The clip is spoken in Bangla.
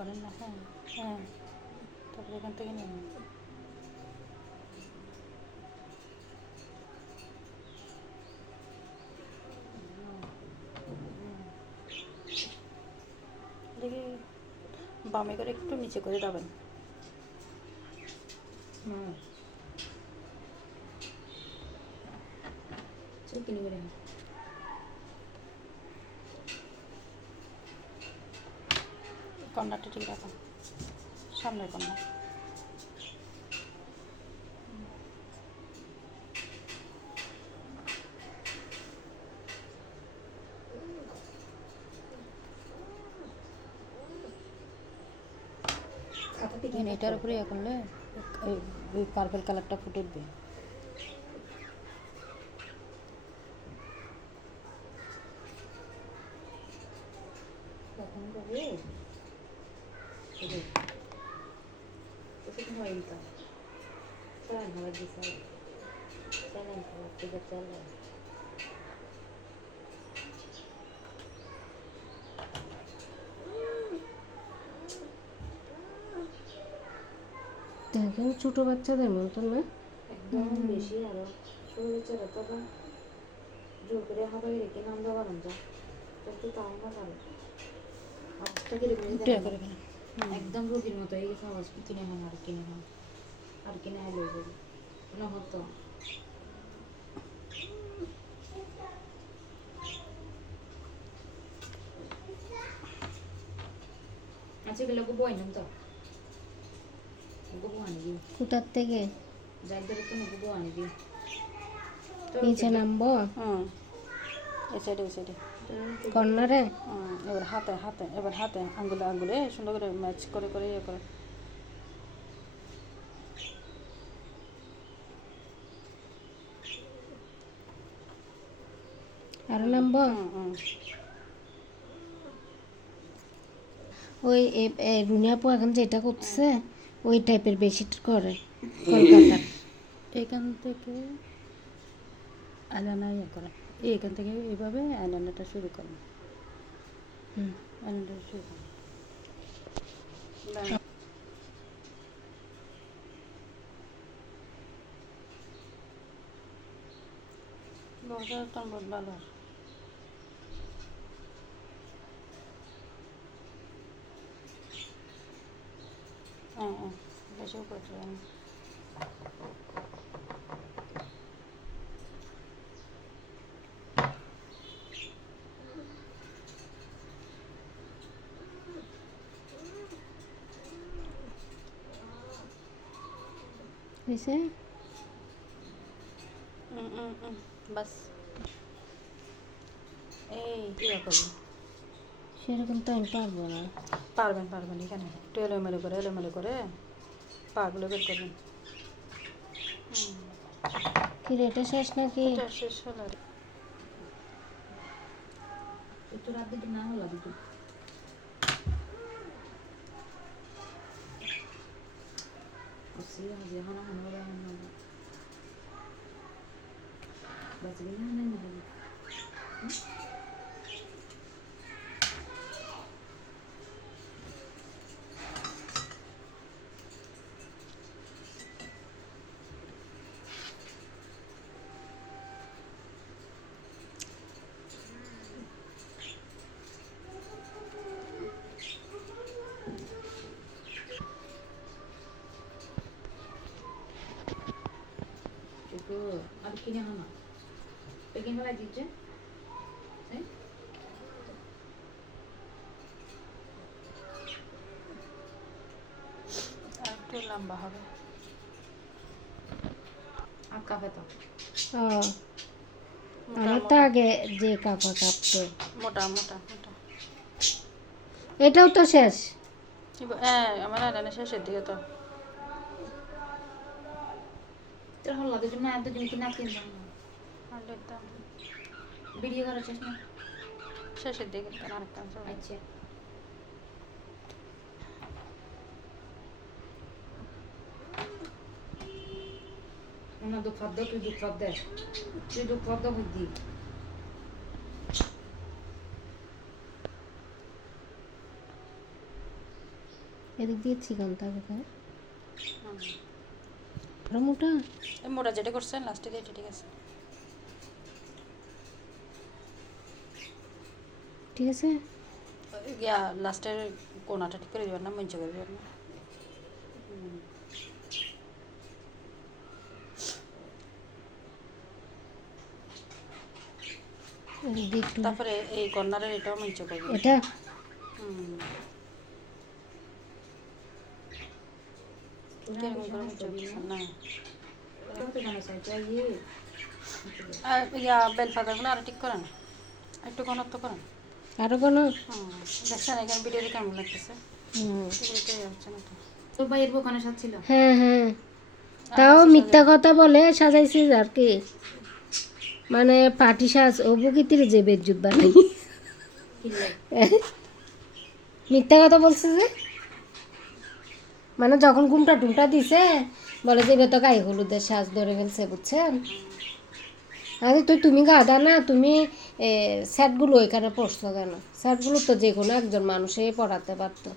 করেন না হ্যাঁ হ্যাঁ তারপরে এখান থেকে নিন। দেখি, বামে করে একটু নিচে করে দাবেন। হুম। চিকেন করে কর্নারটা ঠিক রাখুন সামনের কর্নার খাতা এটার উপরে ইয়ে করলে এই পার্পল কালারটা ফুটে উঠবে। চালান খাবার দিয়েছে চালান খাবার থেকে চালান দেখেন ছোট বাচ্চাদের মতন না একদম বেশি আরও ছোট বাচ্চারা তো জোর করে হাবাই রেখে নাম দেওয়া যা কিন্তু তাও না পারে কীরকম একটু একদম রোগীর মতো হয়ে গেছে আওয়াজ কিনে হন আর কিনে হন আর কিনে হ্যাঁ লয়ে যাবে। না হতো আচ্ছা এগুলো গোবো আইনাম তো। গোবো আনি দিও কোথার থেকে? যাই ধরে তুমি গোবো আনি দিও নিচে নামবো? হুম। এই সাইডে এই সাইডে কর্নারে হুম, এবার হাতে হাতে এবার হাতে আঙ্গুলে আঙ্গুলে সুন্দর করে ম্যাচ করে করে ইয়ে করে। আরও নামবো? ওই এ রুনিয়াপু এখন যেটা করতেছে ওই টাইপের বেশি করে কলকাতার। এখান থেকে আইলানা ইয়ে করে। এইখান থেকে এইভাবে আইলানাটা শুরু করেন হুম। আইলানাটা শুরু করেন বহুত ভালো। হ্যাঁ হ্যাঁ বেশি উপরে হয়েছে? বাস। এই করুন সেরকম তো আমি পারব না। পারবেন পারবেন এখানে। একটু এলোমেলো করে এলোমেলো করে পাগুলো বের করবেন। কি এটা শেষ নাকি? এটা শেষ হলো। কি। একটু রাত দিকে না হলো ওসি হাজি হানা হানা বলা হানা বাস গিয়ে হানা না হবে একটু আর কিনে হানা পেকিং হলাই দিচ্ছে হ্যাঁ আর একটু লম্বা হবে আর কাপে তো আমার তো আগে যে কাপা কাঁপতো মোটা মোটা মোটা এটাও তো শেষ হ্যাঁ আমার আইলানা শেষের দিকে তো তোর হল্লা দুজন না দুজন কি না কিনলাম না হান্ড্রেড দাম। ভিডিও না শেষের দিকে আরেকটা আছে। আচ্ছা। না দুঃখ দে তুই দুঃখ দে। তুই বুদ্ধি। এদিক দিয়ে চিকন থাকে তাই হুম। আরও মোটা। মোটা যেটা করছেন লাস্টে দিয়ে ঠিক আছে। ঠিক আছে? ইয়া লাস্টের কোনাটা ঠিক করে দেবেন না মঞ্চ করে দেবেন না। তারপরে এই কর্নারের এটাও মঞ্চ এটা? করে চাই ইয়ে। বেল আরও ঠিক করেন। একটু ঘনত্ব করেন। আরও দেখছেন এখানে কেমন লাগতেছে তোর ভাইয়ের বোকানে সাথ ছিল হ্যাঁ হ্যাঁ। তাও মিথ্যা কথা বলে সাজাইছিস আর কি। মানে পাটি সাজ, ও প্রকৃতির যে বেজ্জুত বানাই। কিনলে মিথ্যা কথা বলছে যে? মানে যখন ঘুমটা টুমটা দিছে, বলে যে তো গায়ে হলুদের সাজ ধরে ফেলছে, বুঝছেন? আরে তো তুমি গাদা না, তুমি স্যাটগুলো ওইখানে পড়ছো কেন? স্যাটগুলো তো যে কোনো একজন মানুষে পড়াতে পারতো।